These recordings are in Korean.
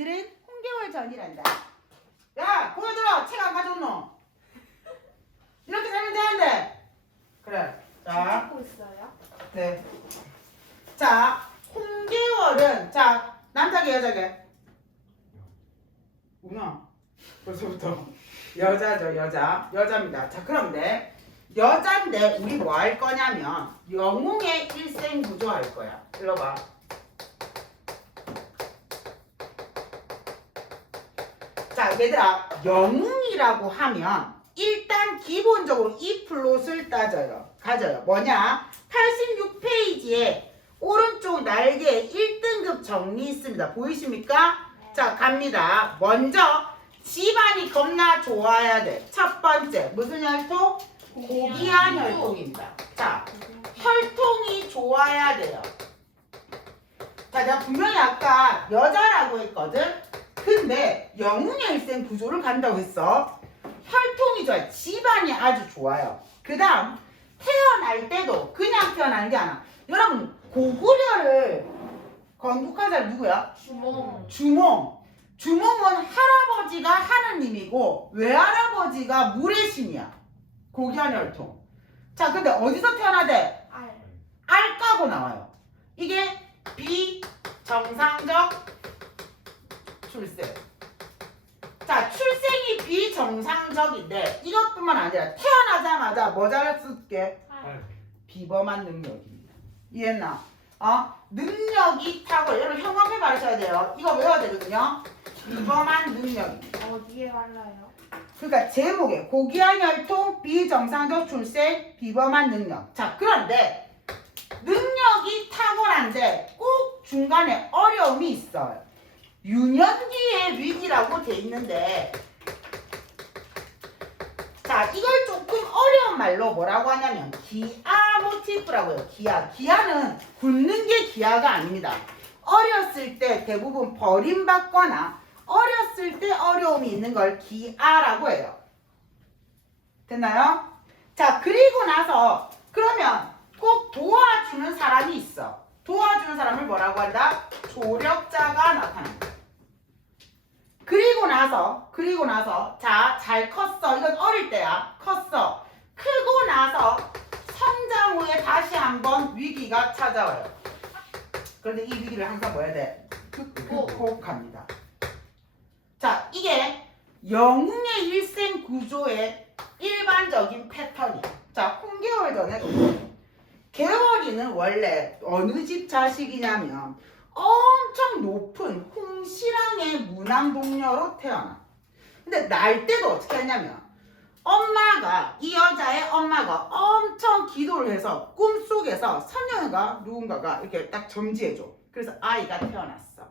오늘은 홍개월 전이란다. 야, 보여들어. 책 안 가져오노? 이렇게 살면 되는데. 그래. 자, 찍고 있어요? 네. 자, 홍개월은 자 남자게 여자게? 구나. 벌써부터 여자죠, 여자입니다. 자, 그런데 여잔데 우리 뭐 할 거냐면 영웅의 일생 구조 할 거야. 들어봐. 자, 얘들아, 영웅이라고 하면 일단 기본적으로 이 플롯을 가져요. 뭐냐? 86페이지에 오른쪽 날개에 1등급 정리 있습니다. 보이십니까? 네. 자, 갑니다. 먼저 집안이 겁나 좋아야 돼. 첫 번째, 무슨 혈통? 고귀한 혈통입니다. 자, 혈통이 좋아야 돼요. 자, 내가 분명히 아까 여자라고 했거든? 근데 영웅의 일생 구조를 간다고 했어. 혈통이 좋아요. 집안이 아주 좋아요. 그 다음 태어날 때도 그냥 태어나는 게 아니라 여러분 고구려를 건국한 사람 누구야? 주몽. 주몽은 할아버지가 하느님이고 외할아버지가 물의 신이야. 고귀한 혈통. 자, 근데 어디서 태어나대? 알. 알 까고 나와요. 이게 비정상적 출생. 자, 출생이 비정상적인데 이것뿐만 아니라 태어나자마자 뭐 잘했을게? 알. 비범한 능력입니다. 이해했나? 능력이 탁월. 여러분 형광펜 바르셔야 돼요. 이거 외워야 되거든요. 비범한 능력입니다. 어디에 발라요? 그러니까 제목에 고귀한 혈통, 비정상적 출생, 비범한 능력. 자, 그런데 능력이 탁월한데 꼭 중간에 어려움이 있어요. 유년기의 위기라고 돼 있는데, 자, 이걸 조금 어려운 말로 뭐라고 하냐면 기아 모티프라고 해요. 기아는 굶는 게 기아가 아닙니다. 어렸을 때 대부분 버림받거나 어렸을 때 어려움이 있는 걸 기아라고 해요. 됐나요? 자, 그리고 나서 그러면 꼭 도와주는 사람이 있어. 도와주는 사람을 뭐라고 한다? 조력자가 나타난다. 그리고 나서 자, 잘 컸어. 이건 어릴 때야. 컸어. 크고 나서 성장 후에 다시 한번 위기가 찾아와요. 그런데 이 위기를 항상 뭐 해야 돼? 극복합니다. 자, 이게 영웅의 일생 구조의 일반적인 패턴이야. 자, 홍개월 전에 개월이는 원래 어느 집 자식이냐면 엄청 높은 홍실랑의 문왕동녀로 태어나. 근데 날 때도 어떻게 하냐면 이 여자의 엄마가 엄청 기도를 해서 꿈속에서 선녀가 누군가가 이렇게 딱 점지해줘. 그래서 아이가 태어났어.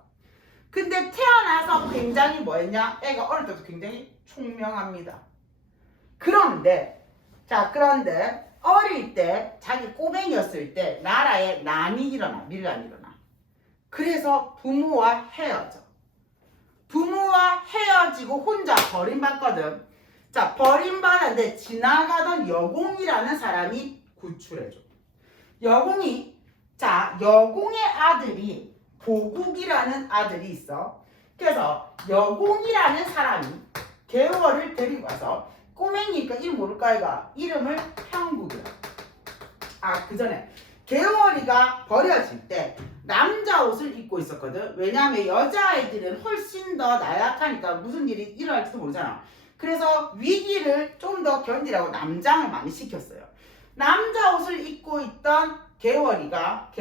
근데 태어나서 굉장히 뭐였냐? 애가 어릴 때도 굉장히 총명합니다. 그런데 어릴 때 자기 꼬맹이였을 때 나라에 난이 일어나, 밀란이 일어나. 그래서 부모와 헤어져. 부모와 헤어지고 혼자 버림받거든. 자, 버림받았는데 지나가던 여공이라는 사람이 구출해줘. 여공의 아들이 보국이라는 아들이 있어. 그래서 여공이라는 사람이 개월을 데리고 와서 꼬맹이니까 이름 모를까 이가 이름을 형국이야. 그 전에 개월이가 버려질 때 남자 옷을 입고 있었거든. 왜냐하면 여자아이들은 훨씬 더 나약하니까 무슨 일이 일어날지도 모르잖아. 그래서 위기를 좀 더 견디라고 남장을 많이 시켰어요. 남자 옷을 입고 있던 개월이가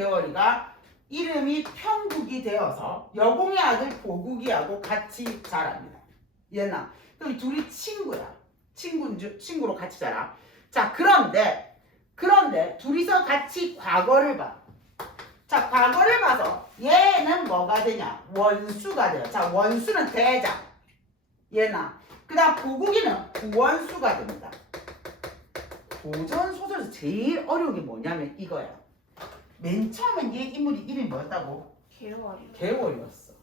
이름이 평국이 되어서 여공의 아들 보국이하고 같이 자랍니다. 얘나 그럼 둘이 친구야. 친구로 같이 자라. 자, 그런데 둘이서 같이 과거를 봐. 자, 과거를 봐서 얘는 뭐가 되냐? 원수가 돼요. 자, 원수는 대장. 얘나. 그 다음 보국이는 부원수가 됩니다. 고전 소설에서 제일 어려운 게 뭐냐면 이거야. 맨 처음엔 얘 인물이 이름이 뭐였다고? 개월이. 개월이었어.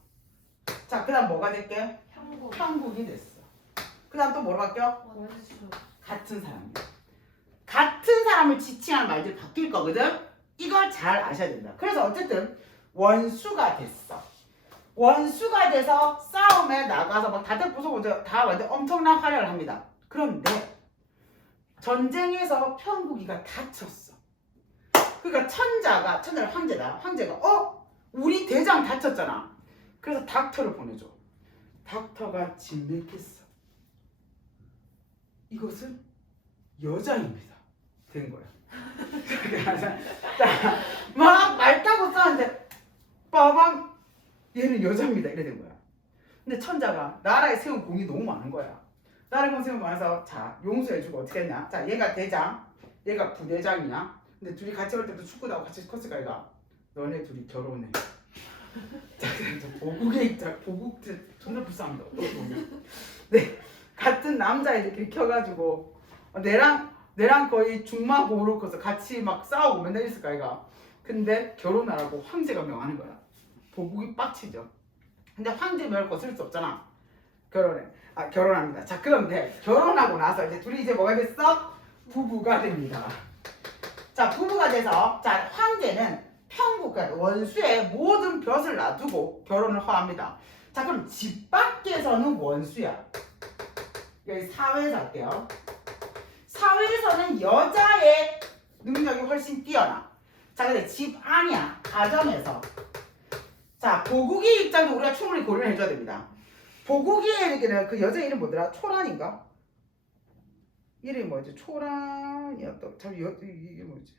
자, 그 다음 뭐가 될게? 형국. 형국이 됐어. 그 다음 또 뭐로 바뀌어? 원수. 같은 사람이야. 같은 사람을 지칭하는 말들이 바뀔 거거든? 이걸 잘 아셔야 된다. 그래서 어쨌든 원수가 됐어. 원수가 돼서 처음에 나가서 막 다들 부수고 다 완전 엄청난 활약을 합니다. 그런데 전쟁에서 평국이가 다쳤어. 그러니까 천자가 황제가 우리 대장 다쳤잖아. 그래서 닥터를 보내줘. 닥터가 진맥했어. 이것은 여자입니다. 된 거야. 자, 막 말 타고 싸는데 빠밤 얘는 여자입니다. 이래 된 거야. 근데 천자가 나라에 세운 공이 너무 많은 거야. 나라에 공 세운 많아서 자 용서해주고 어떻게 했냐. 자 얘가 대장, 얘가 부대장이야. 근데 둘이 같이 올 때도 축구도 하고 같이 컸을까 얘가. 너네 둘이 결혼해. 자 그래서 보국의 입장, 보국 존나 불쌍합니다. 네 같은 남자애들끼리 켜가지고 내랑 거의 중마고로 커서 같이 막 싸우고 맨날 있을까 얘가. 근데 결혼하라고 황제가 명하는 거야. 보국이 빡치죠. 근데 황제 명을 거슬 수 없잖아. 결혼합니다. 자 그런데 결혼하고 나서 이제 둘이 이제 뭐가 됐어? 부부가 됩니다. 자 부부가 돼서 자 황제는 평국 원수의 모든 벼슬 놔두고 결혼을 허합니다. 자 그럼 집 밖에서는 원수야. 여기 사회에서 할게요. 사회에서는 여자의 능력이 훨씬 뛰어나. 자 근데 집 안이야. 가정에서. 자 보국의 입장도 우리가 충분히 고려를 해줘야 됩니다. 보국이에게는 그 여자 이름 뭐더라? 초란인가? 이름이 뭐지? 초란이었던. 참 이게 뭐지?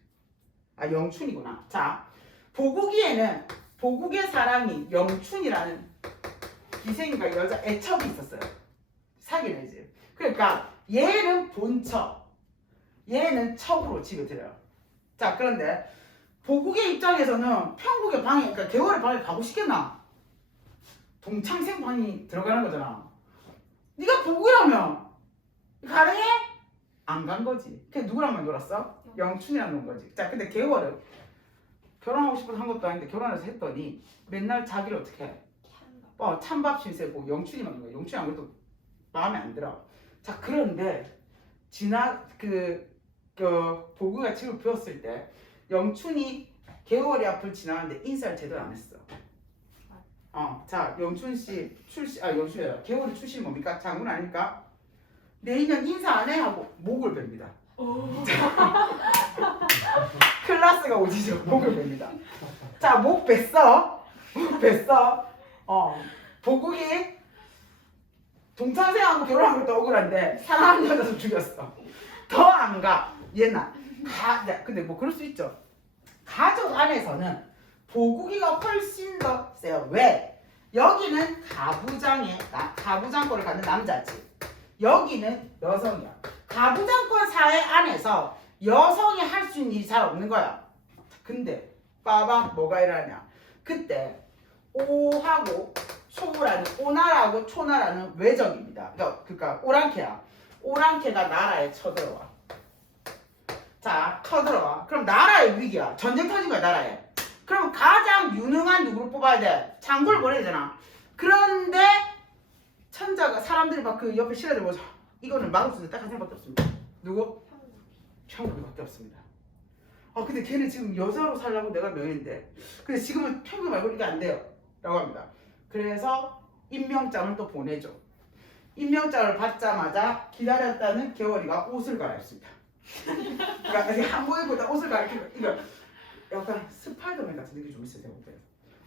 아 영춘이구나. 자 보국이에는 보국의 사랑이 영춘이라는 기생인가 여자 애척이 있었어요. 사귀는 이제. 그러니까 얘는 본처, 얘는 척으로 집에 들여요. 자 그런데 보국의 입장에서는 평국의 방에, 그러니까 개월의 방에 가고 싶겠나? 동창생 방이 들어가는 거잖아. 네가 보국이라면 가능해? 안 간 거지. 그냥 누구랑만 놀았어? 영춘이랑 논 거지. 자 근데 개월은 결혼하고 싶어서 한 것도 아닌데 결혼해서 했더니 맨날 자기를 어떻게 해? 찬밥 신세고 영춘이만 한 거야. 영춘이 안 그래도 마음에 안 들어. 자 그런데 보국이가 집을 비웠을 때 영춘이 개월이 앞을 지나는데 인사를 제대로 안 했어. 자 영춘씨 영춘이야. 개월이 출신이 뭡니까? 장군 아닙니까? 내년 인사 안 해? 하고 목을 뺍니다. 클라스가 오지죠. 목을 뺍니다. 자 목 뺐어. 보국이 동창생하고 결혼한 것도 억울한데 사랑하는 여자도 죽였어. 더 안 가. 얘는 근데 뭐 그럴 수 있죠. 가족 안에서는 보국이가 훨씬 더 세요. 왜? 여기는 가부장권을 갖는 남자지. 여기는 여성이야. 가부장권 사회 안에서 여성이 할 수 있는 일이 잘 없는 거야. 근데 빠밤 뭐가 일어나냐. 그때 오하고 초라는 오나라하고 초나라는 외적입니다. 그러니까 오랑캐야. 오랑캐가 나라에 쳐들어와. 자 쳐들어와. 그럼 나라의 위기야. 전쟁 터진 거야 나라에. 그럼 가장 유능한 누구를 뽑아야 돼? 장군을 보내야 되잖아. 그런데 천자가 사람들이 막 그 옆에 실어들 보자. 이거는 막을 수 있는 딱 한 사람밖에 없습니다. 누구? 평국이밖에 없습니다. 근데 걔는 지금 여자로 살려고 내가 명인데 근데 지금은 평국 말고 이게 안 돼요 라고 합니다. 그래서 임명장을 또 보내죠. 임명장을 받자마자 기다렸다는 개월이가 옷을 갈아입습니다. 그러니까 한복입고 옷을 갈아입고 이거 약간 스파이더맨 같은 느낌이 좀 있어요.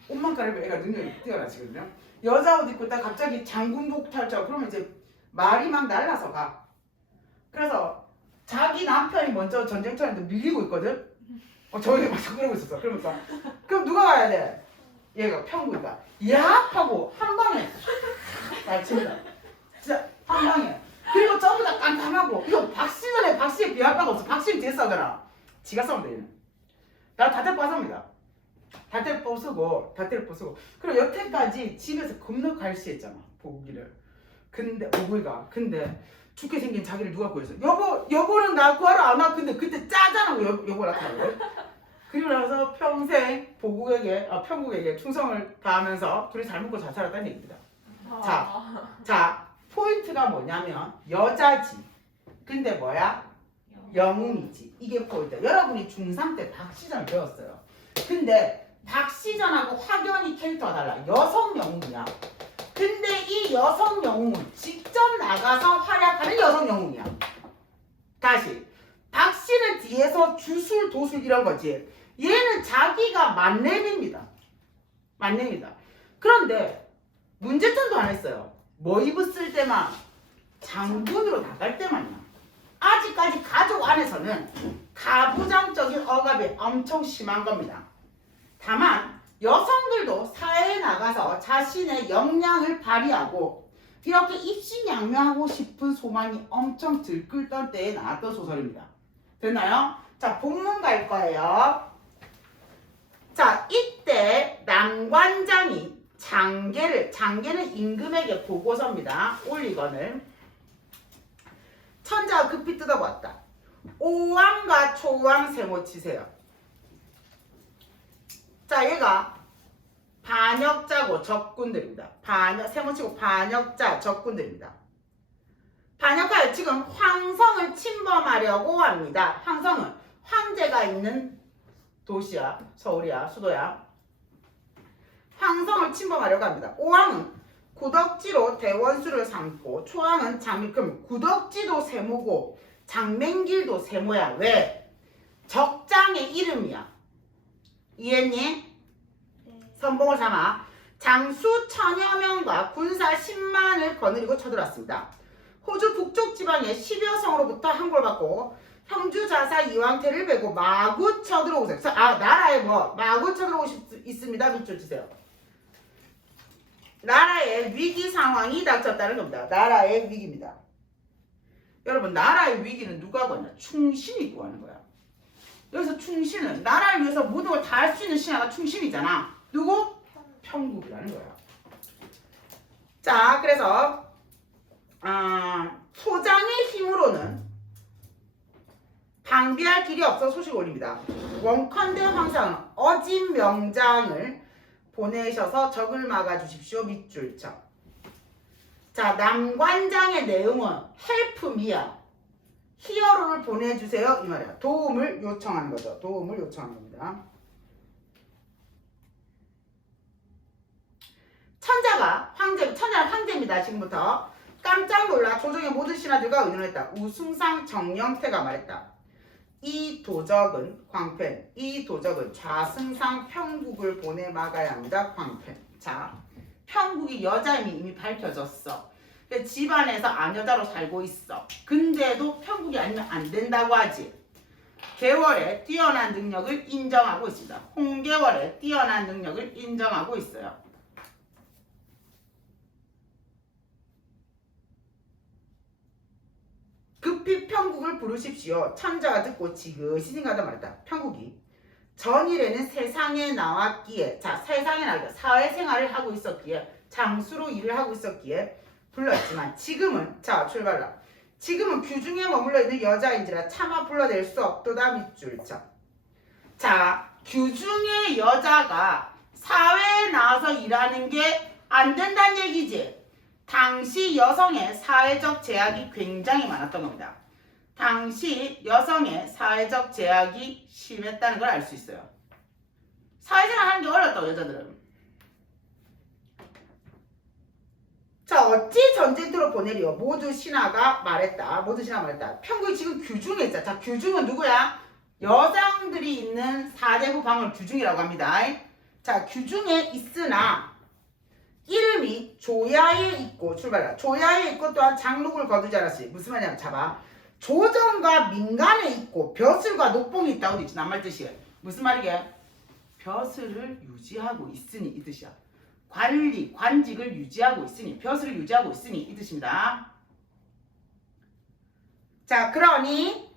옷만 갈아입으면 애가 능력이 뛰어나지거든요. 여자 옷 입고 딱 갑자기 장군복 탈자 그러면 이제 말이 막 날라서 가. 그래서 자기 남편이 먼저 전쟁터한테 밀리고 있거든. 저기 막 그러고 있었어. 그러면서 그럼 누가 가야 돼? 얘가 평국이가 야 하고 한 방에 날 칩니다. 진짜 한 방에. 그리고 전부 다 깜깜하고 이거 박씨에 비할 바가 없어. 박씨는 뒤에 싸우잖아. 지가 싸운다 얘는. 나 다들 빠집니다. 다들 부수고 그리고 여태까지 집에서 겁나 갈시했잖아 보국이를. 근데 죽게 생긴 자기를 누가 구했어? 여보는 나 구하러 안 와. 근데 그때 짜잖아 여보 나타나고. 그리고 나서 평생 평국에게 충성을 다하면서 둘이 잘 먹고 잘 살았다는 얘기입니다. 자 포인트가 뭐냐면 여자지. 근데 뭐야? 영웅이지. 이게 포인트. 여러분이 중3 때 박시전을 배웠어요. 근데 박시전하고 확연히 캐릭터가 달라. 여성 영웅이야. 근데 이 이 여성 영웅은 직접 나가서 활약하는 여성 영웅이야. 다시 박 씨는 뒤에서 주술 도술 이런 거지. 얘는 자기가 만렙입니다. 만렙이다. 그런데 문제점도 안 했어요. 뭐 입었을 때만 장군으로 나갈 때만이야. 아직까지 가족 안에서는 가부장적인 억압이 엄청 심한 겁니다. 다만 여성들도 사회에 나가서 자신의 역량을 발휘하고 이렇게 입신양명하고 싶은 소망이 엄청 들끓던 때에 나왔던 소설입니다. 됐나요? 자, 본문 갈 거예요. 자, 이때 남관장이 장계는 임금에게 보고서입니다. 올리건을 천자가 급히 뜯어보았다. 오왕과 초왕 세모 치세요. 자, 얘가 반역자고 적군들입니다. 세모치고 반역자 적군들입니다. 반역하여 지금 황성을 침범하려고 합니다. 황성은 황제가 있는 도시야, 서울이야, 수도야. 황성을 침범하려고 합니다. 오왕은 구덕지로 대원수를 삼고, 초왕은 그럼 구덕지도 세모고 장맹길도 세모야. 왜? 적장의 이름이야. 이해했니? 선봉을 삼아 장수 천여 명과 군사 10만을 거느리고 쳐들어왔습니다. 호주 북쪽 지방의 10여 성으로부터 항고를 받고 형주 자사 이왕태를 베고 마구 쳐들어오고 있어요. 나라에 마구 쳐들어오고 있습니다. 밑줄 치세요. 나라의 위기 상황이 닥쳤다는 겁니다. 나라의 위기입니다. 여러분, 나라의 위기는 누가 하고 있냐? 충신이 구하는 거야. 여기서 충신은 나라를 위해서 모든 걸 다 할 수 있는 신하가 충신이잖아. 누구? 평국이라는 거야. 자, 그래서 소장의 힘으로는 방비할 길이 없어 소식을 올립니다. 원컨대 황상은 어진 명장을 보내셔서 적을 막아주십시오. 밑줄 쳐. 자, 남관장의 내용은 헬프미야. 히어로를 보내주세요. 이 말이야. 도움을 요청하는 거죠. 도움을 요청하는 겁니다. 천자는 황제입니다. 지금부터. 깜짝 놀라 조정의 모든 신하들과 의논했다. 우승상 정령태가 말했다. 이 도적은 광팬. 이 도적은 좌승상 평국을 보내 막아야 합니다. 광팬. 자, 평국이 여자임이 이미 밝혀졌어. 집안에서 안여자로 살고 있어. 근데도 평국이 아니면 안 된다고 하지. 개월의 뛰어난 능력을 인정하고 있습니다. 홍개월의 뛰어난 능력을 인정하고 있어요. 급히 평국을 부르십시오. 천자가 듣고 지그시 생각하다 말했다. 평국이 전일에는 세상에 나왔기에, 자, 세상에 나왔기에 사회생활을 하고 있었기에, 장수로 일을 하고 있었기에 불렀지만 지금은, 자, 출발라. 지금은 규중에 머물러 있는 여자인지라 차마 불러낼 수 없도다. 밑줄 쳐. 자, 규중의 여자가 사회에 나와서 일하는 게 안 된다는 얘기지. 당시 여성의 사회적 제약이 굉장히 많았던 겁니다. 당시 여성의 사회적 제약이 심했다는 걸 알 수 있어요. 사회생활 하는 게 어렵다고, 여자들은. 자, 어찌 전쟁터로 보내리오? 모두 신하가 말했다. 평국이 지금 규중에 있자. 자, 규중은 누구야? 여성들이 있는 사대부 방을 규중이라고 합니다. 자, 규중에 있으나 이름이 조야에 있고, 출발라. 조야에 있고 또한 장록을 거두지 않았으니. 무슨 말이냐면, 잡아. 조정과 민간에 있고 벼슬과 녹봉이 있다고 되지. 낱말 뜻이에요. 무슨 말이게? 벼슬을 유지하고 있으니 이 뜻이야. 관리, 관직을 유지하고 있으니, 벼슬을 유지하고 있으니 이 뜻입니다. 자, 그러니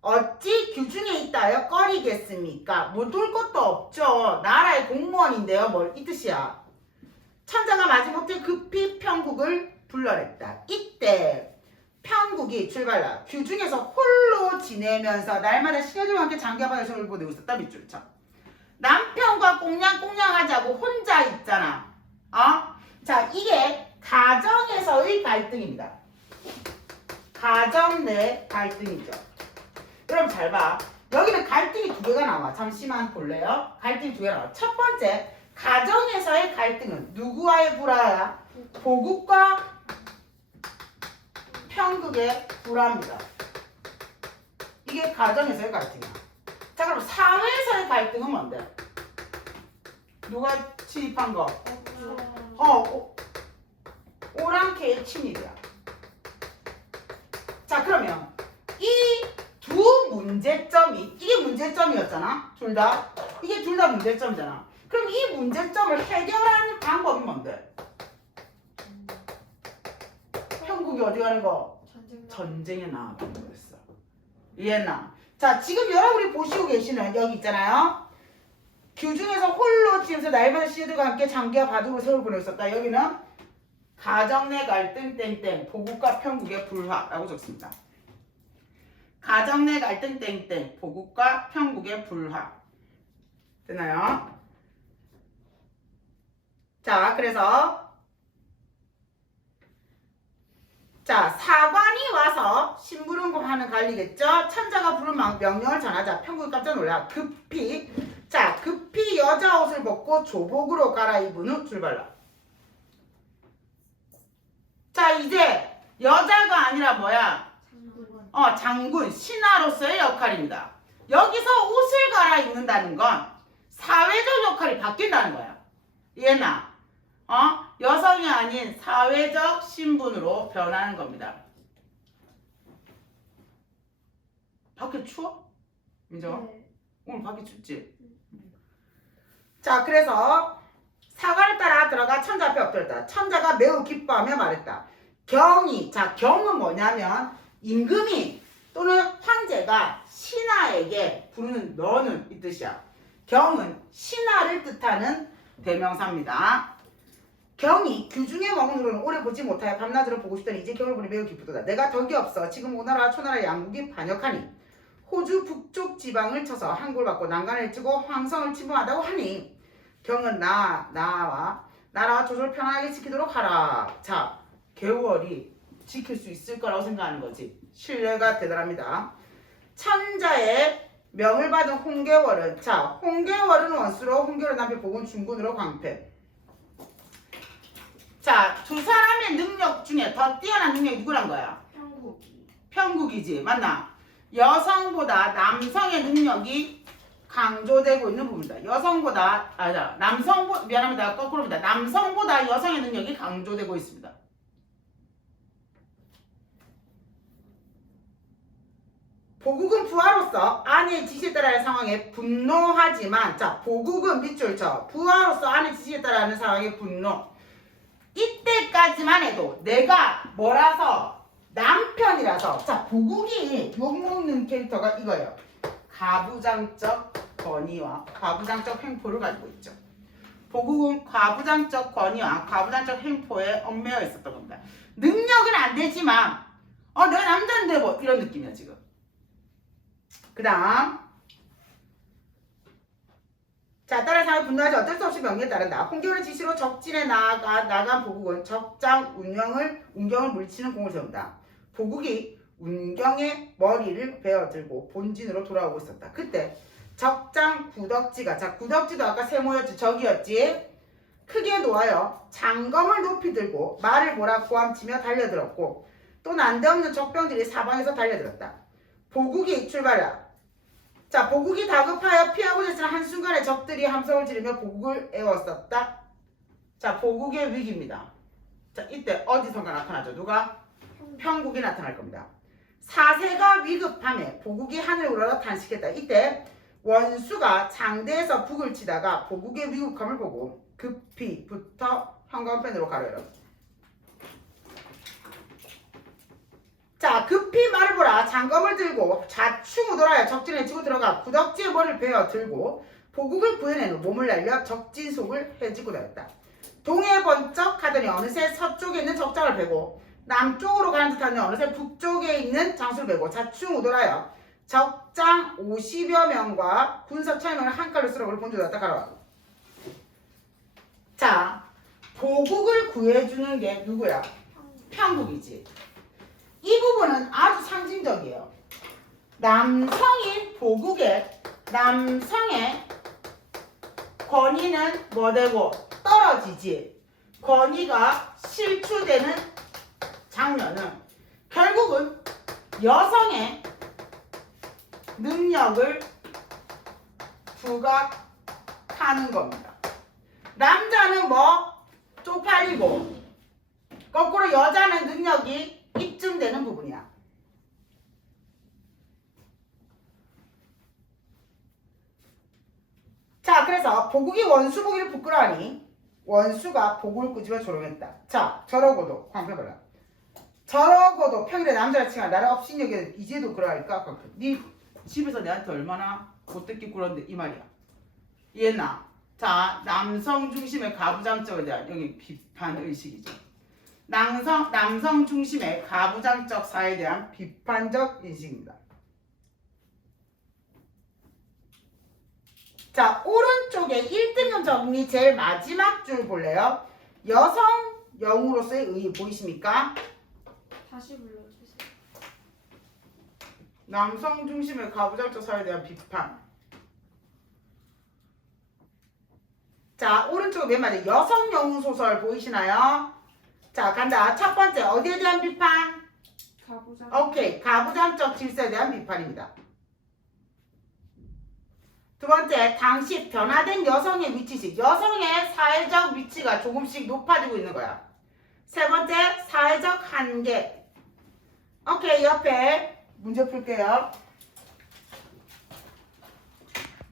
어찌 규중에 있다여 꺼리겠습니까? 뭐 둘 것도 없죠. 나라의 공무원인데요. 뭘 이 뜻이야. 천자가 마지못해 급히 평국을 불러냈다. 이때 평국이 출발라. 규중에서 홀로 지내면서 날마다 신하들과 함께 장기하바의 생을 보내고 있었다. 밑줄 쳐. 남편과 꽁냥꽁냥하자고 혼자 있잖아. 자, 이게 가정에서의 갈등입니다. 가정 내 갈등이죠. 여러분 잘 봐. 여기는 갈등이 두 개가 나와. 잠시만 볼래요? 갈등이 두 개가 나와. 첫 번째, 가정에서의 갈등은 누구와의 불화야? 보국과 편국의 불화입니다. 이게 가정에서의 갈등이야. 자, 그럼 사회에서의 갈등은 뭔데? 누가 침입한 거? O랑 K의 친일이야. 자, 그러면 이 두 문제점이, 이게 문제점이었잖아. 둘 다. 이게 둘 다 문제점이잖아. 그럼 이 문제점을 해결하는 방법이 뭔데? 편국이 어디 가는 거? 전쟁에 나가는 거였어. 이해했나? 자, 지금 여러분이 보시고 계시는 여기 있잖아요. 규중에서 홀로 지면서 날마다 씨들과 함께 장기와 바둑을 세울 보내고 있었다. 여기는 가정 내 갈등 땡땡 보국과 편국의 불화라고 적습니다. 가정 내 갈등 땡땡 보국과 편국의 불화. 되나요? 자, 그래서 자, 사관이 와서 심부름하는 관리겠죠. 천자가 부른 명령을 전하자 편국이 깜짝 놀라 급히 여자 옷을 벗고 조복으로 갈아입은 후 출발라. 자, 이제 여자가 아니라 뭐야? 장군, 신하로서의 역할입니다. 여기서 옷을 갈아입는다는 건 사회적 역할이 바뀐다는 거야. 이해나? 여성이 아닌 사회적 신분으로 변하는 겁니다. 밖에 추워? 민정아? 네. 오늘 밖에 춥지? 자, 그래서 사관을 따라 들어가 천자 앞에 엎드렸다. 천자가 매우 기뻐하며 말했다. 경이, 자, 경은 뭐냐면 임금이 또는 황제가 신하에게 부르는 너는 이 뜻이야. 경은 신하를 뜻하는 대명사입니다. 경이 규중의 왕후로는 오래 보지 못하여 밤낮으로 보고 싶더니 이제 경을 보니 매우 기쁘도다. 내가 덕이 없어 지금 오나라와 초나라 양국이 반역하니 호주 북쪽 지방을 쳐서 항구를 받고 난간을 치고 황성을 침범한다고 하니 경은 나라와 조조를 편안하게 지키도록 하라. 자, 개월이 지킬 수 있을 거라고 생각하는 거지. 신뢰가 대단합니다. 천자의 명을 받은 홍계월은, 자, 홍계월은 원수로 홍계월 남편 복은 중군으로 광패. 자, 두 사람의 능력 중에 더 뛰어난 능력이 누구란 거야? 편국이지. 맞나? 여성보다 남성의 능력이 강조되고 있는 부분이다. 미안합니다. 거꾸로입니다. 남성보다 여성의 능력이 강조되고 있습니다. 보국은 부하로서 아내의 지시에 따라 하는 상황에 분노하지만, 자, 보국은 밑줄 쳐. 부하로서 아내의 지시에 따라 하는 상황에 분노. 이때까지만 해도 내가 뭐라서 남편이라서, 자, 보국이 욕먹는 캐릭터가 이거예요. 가부장적 권위와 가부장적 횡포를 가지고 있죠. 보국은 가부장적 권위와 가부장적 횡포에 얽매여 있었던 겁니다. 능력은 안 되지만 내가 남자인데 뭐 이런 느낌이야 지금. 그 다음, 자, 다른 상황에 분노하지 어쩔 수 없이 명령에 따른다. 홍계월의 지시로 적진에 나간 보국은 적장 운경을 물리치는 공을 세운다. 보국이 운경의 머리를 베어들고 본진으로 돌아오고 있었다. 그때 적장 구덕지가, 자, 구덕지도 아까 세모였지, 적이었지. 크게 놓아요. 장검을 높이 들고 말을 몰아꼬암치며 달려들었고 또 난데없는 적병들이 사방에서 달려들었다. 보국이 출발하라. 자, 보국이 다급하여 피하고자 했으나 한순간에 적들이 함성을 지르며 보국을 에웠었다. 자, 보국의 위기입니다. 자, 이때 어디선가 나타나죠? 누가? 편국이 나타날 겁니다. 사세가 위급함에 보국이 하늘을 우러러 탄식했다. 이때 원수가 장대에서 북을 치다가 보국의 위급함을 보고 급히 붙어 현관편으로 가려라. 자, 급히 말을 보라. 장검을 들고 좌충우돌하여 적진에 치고 들어가 구덕지의 머리를 베어 들고 보국을 구해낸 후 몸을 날려 적진 속을 헤지고 다녔다. 동해 번쩍 하더니 어느새 서쪽에 있는 적장을 베고 남쪽으로 가는 듯하니 어느새 북쪽에 있는 장수를 베고 좌충우돌하여 적장 50여 명과 군사 1000명을 한 칼로 쓸어 본주되었다. 가라. 자, 보국을 구해주는 게 누구야? 편국이지. 이 부분은 아주 상징적이에요. 남성인 보국의 남성의 권위는 뭐 되고 떨어지지. 권위가 실추되는 장면은 결국은 여성의 능력을 부각하는 겁니다. 남자는 뭐 쪽팔리고 거꾸로 여자는 능력이 입증되는 부분이야. 자, 그래서 보국이 원수 보기를 부끄러워하니 원수가 보국을 꾸짖어 조롱했다. 자, 저러고도 한번 해봐라. 저러고도 평일에 남자를 칭하 나를 업신여기는 이제도 그러할까? 네 집에서 내한테 얼마나 못되게 굴었는데 이 말이야. 이해했나? 자, 남성 중심의 가부장적에 대한 여기 비판 의식이죠. 남성 중심의 가부장적 사회에 대한 비판적 인식입니다. 자, 오른쪽에 1등급 정리 제일 마지막 줄 볼래요? 여성 영으로서의 의의 보이십니까? 다시 불러주세요. 남성 중심의 가부장적 사회에 대한 비판. 자, 오른쪽 맨 마디 여성 영웅 소설 보이시나요? 자, 간다. 첫 번째 어디에 대한 비판? 가부장. 오케이, 가부장적 질서에 대한 비판입니다. 두 번째, 당시 변화된 여성의 위치식. 여성의 사회적 위치가 조금씩 높아지고 있는 거야. 세 번째, 사회적 한계. 오케이, 옆에 문제 풀게요.